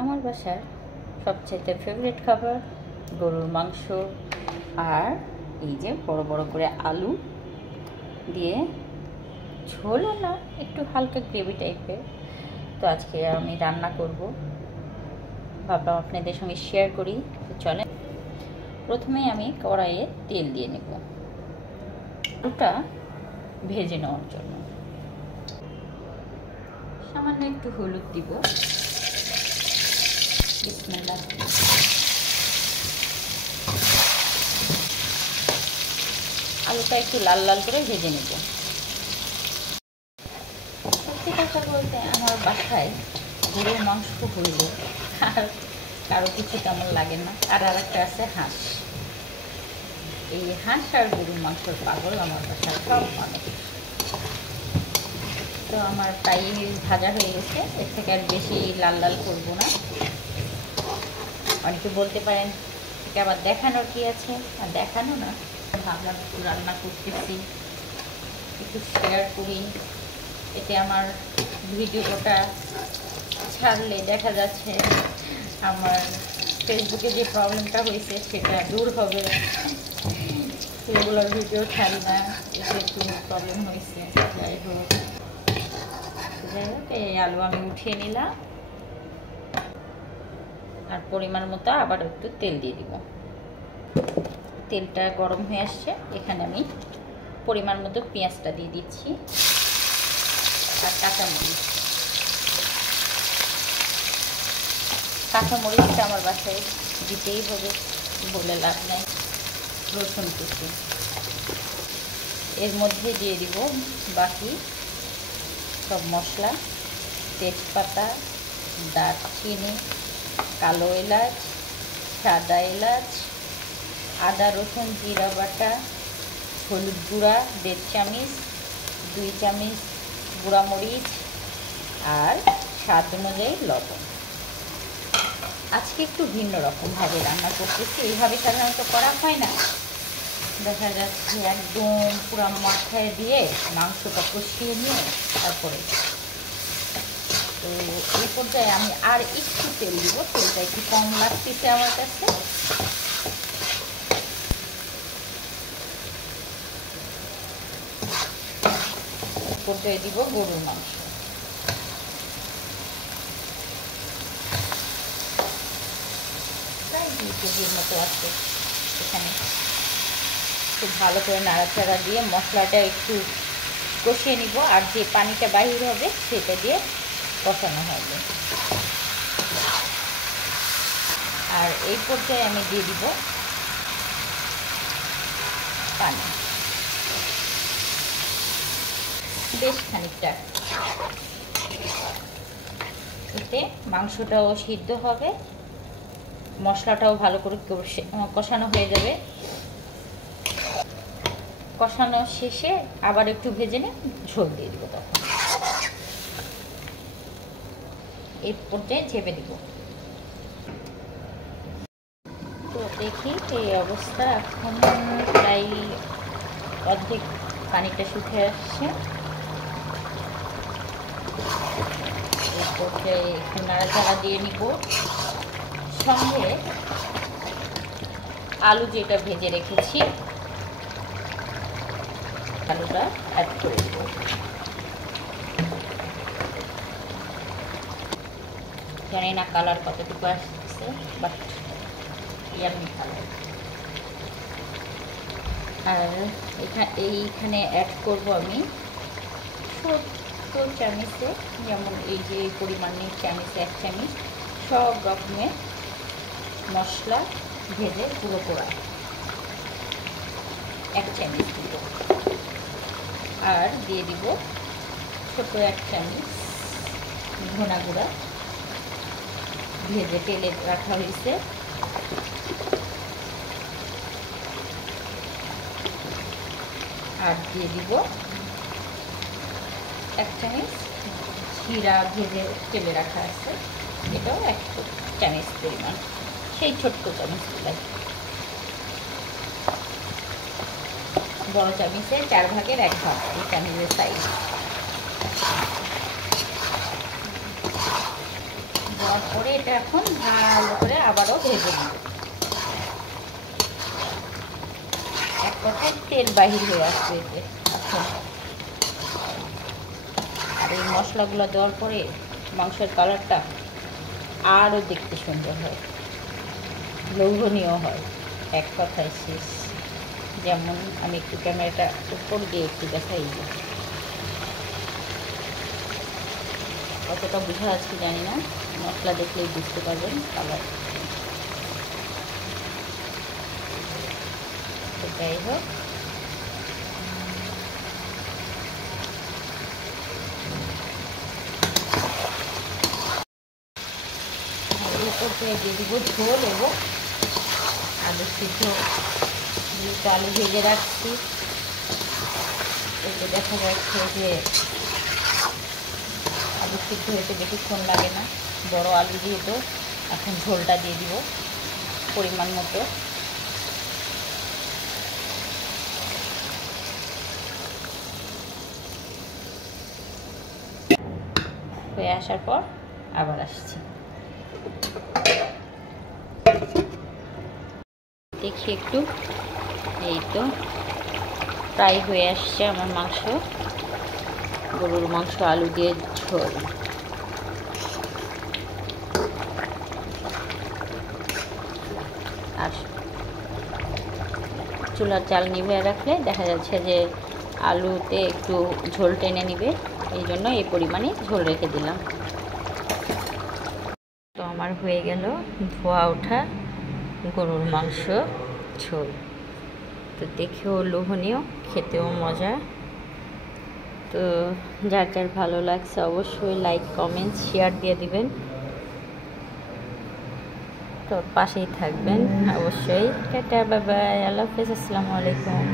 আমার বাসার সবচেয়ে ফেভারিট খাবার গরুর মাংস আর এই যে বড় বড় করে আলু দিয়ে ঝোলও না, একটু হালকা গ্রেভি টাইপের। তো আজকে আমি রান্না করব, ভাবলাম আপনাদের সঙ্গে শেয়ার করি। তো চলেন, প্রথমেই আমি কড়াইয়ে তেল দিয়ে নেব আলুটা ভেজে নেওয়ার জন্য। সামান্য একটু হলুদ দিব। বিসমিল্লাহ। আলুটা একটু লাল লাল করে ভেজে নেব। সত্যি কথা বলতে আমার বাসায় গরুর মাংস হইলে আর কারো কিছু তেমন লাগে না। আর একটা আছে হাঁস। এই হাঁস আর গরুর মাংসের পাগল আমার বাসার সব মানুষ। তো আমার প্রায় ভাজা হয়ে গেছে, এর থেকে আর বেশি লাল লাল করব না। অনেকে বলতে পারেন এটা আবার দেখানোর কি আছে, আর দেখানো না, ভাবলাম একটু রান্না করতেছি, একটু শেয়ার করি। এতে আমার ভিডিওটা ছাড়লে দেখা যাচ্ছে আমার ফেসবুকে যে প্রবলেমটা হয়েছে সেটা দূর হবে। রেগুলার ভিডিও ছাড়ি না, এতে একটু প্রবলেম হয়েছে। যাই হোক এই আলু আমি উঠিয়ে নিলাম, আর পরিমাণ মতো আবার একটু তেল দিয়ে দিব। তেলটা গরম হয়ে আসছে, এখানে আমি পরিমাণ মতো পেঁয়াজটা দিয়ে দিচ্ছি আর কাঁচামরিচটা আমার বাসায় দিতেই হবে, বলে লাভ নাই। রসুন কুচি এর মধ্যে দিয়ে দিব বাকি সব মশলা, তেজপাতা, দারচিনি, কালো এলাচ, সাদা এলাচ, আদা রসুন জিরা বাটা, হলুদ গুঁড়া 1.5 চামচ, 2 চামচ গুঁড়া মরিচ আর স্বাদ অনুযায়ী লবণ। আজকে একটু ভিন্ন রকমভাবে রান্না করতেছি, এইভাবে সাধারণত করা হয় না। দেখা যাচ্ছে একদম পুরো মাথায় দিয়ে মাংসটা কষিয়ে নিয়ে তারপরে। তো এই পর্যায়ে আমি আর একটু তেল দিব, তেলটা একটু কম লাগতেছে আমার কাছে। পর্যায়ে দিব গরুর মাংস। প্রায় 2 কেজির মতো আছে এখানে। খুব ভালো করে নাড়াচাড়া দিয়ে মশলাটা একটু কষিয়ে নিব, আর যে পানিটা বাহির হবে সেটা দিয়ে কষানো হবে। আর এই পর্যায়ে আমি দিয়ে দিব পানি, বেশ খানিকটা। এতে মাংসটাও সিদ্ধ হবে, মশলাটাও ভালো করে কষানো হয়ে যাবে। কষানো শেষে আবার একটু ভেজে নিয়ে ঝোল দিয়ে দিব। তখন এই পর্যায়ে ঝেপে দিব। তো দেখি এই অবস্থা, এখন প্রায় অর্ধেক পানিটা শুকিয়ে আসছে। এই পর্যায়ে একটু নাড়াচাড়া দিয়ে নিব, সঙ্গে আলু যেটা ভেজে রেখেছি আলুটা অ্যাড করে দেব। জানি না কালার কতটুকু আসছে, বাট ইয়ামি কালার। আর এইখানে অ্যাড করব আমি ছোট্ট চামচে, যেমন এই যে পরিমাণে চামচে 1 চামচ সব রকমের মশলা ভেজে গুঁড়ো করা 1 চামচ দিব। আর দিয়ে দিব ছোট 1 চামচ ধনা গুঁড়া ভেজে তেলে রাখা হয়েছে। আর দিয়ে দিব 1 চামচ জিরা ভেজে তেলে রাখা আছে, এটাও 1 চামচ পরিমাণ, সেই ছোট্ট চামচগুলাই। বড় চামচে 4 ভাগের 1 ভাগ, এই চামচের সাইজ। দেওয়ার পরে এটা এখন ভালো করে আবারও ভেজে নেব। এক কথায় তেল বাহির হয়ে আসবে এতে এখন। আর এই মশলাগুলো দেওয়ার পরে মাংসের কালারটা আরও দেখতে সুন্দর হয়, লোভনীয় হয়, এক কথায় শেষ। যেমন আমি একটু ক্যামেরাটা উপর দিয়ে একটু দেখাই, কতটা বোঝা যাচ্ছে জানি না, মশলা দেখলেই বুঝতে পারবেন কালার। যাই হোক, উপর থেকে দিয়ে দিব ঝোল এবং আলু সিদ্ধ। যেহেতু আলু ভেজে রাখছি, এতে দেখা যাচ্ছে যে আলু সিদ্ধ হতে বেশিক্ষণ লাগে না। বড় আলু যেহেতু, এখন ঝোলটা দিয়ে দিব পরিমাণ মতো। হয়ে আসার পর আবার আসছি, দেখি একটু। এই তো প্রায় হয়ে আসছে আমার মাংস, গরুর মাংস আলু দিয়ে ঝোল। আর চুলার জাল নিভে রাখলে দেখা যাচ্ছে যে আলুতে একটু ঝোল টেনে নিবে, এই জন্য এই পরিমাণে ঝোল রেখে দিলাম। তো আমার হয়ে গেল ধোয়া ওঠা গরুর মাংস ঝোল। তো দেখেও লোভনীয়, খেতেও মজা। তো যার যার ভালো লাগছে অবশ্যই লাইক, কমেন্ট, শেয়ার দিয়ে দিবেন। তো পাশেই থাকবেন অবশ্যই। টাটা, বাই বাই, আল্লাহ হাফেজ, আসসালামু আলাইকুম।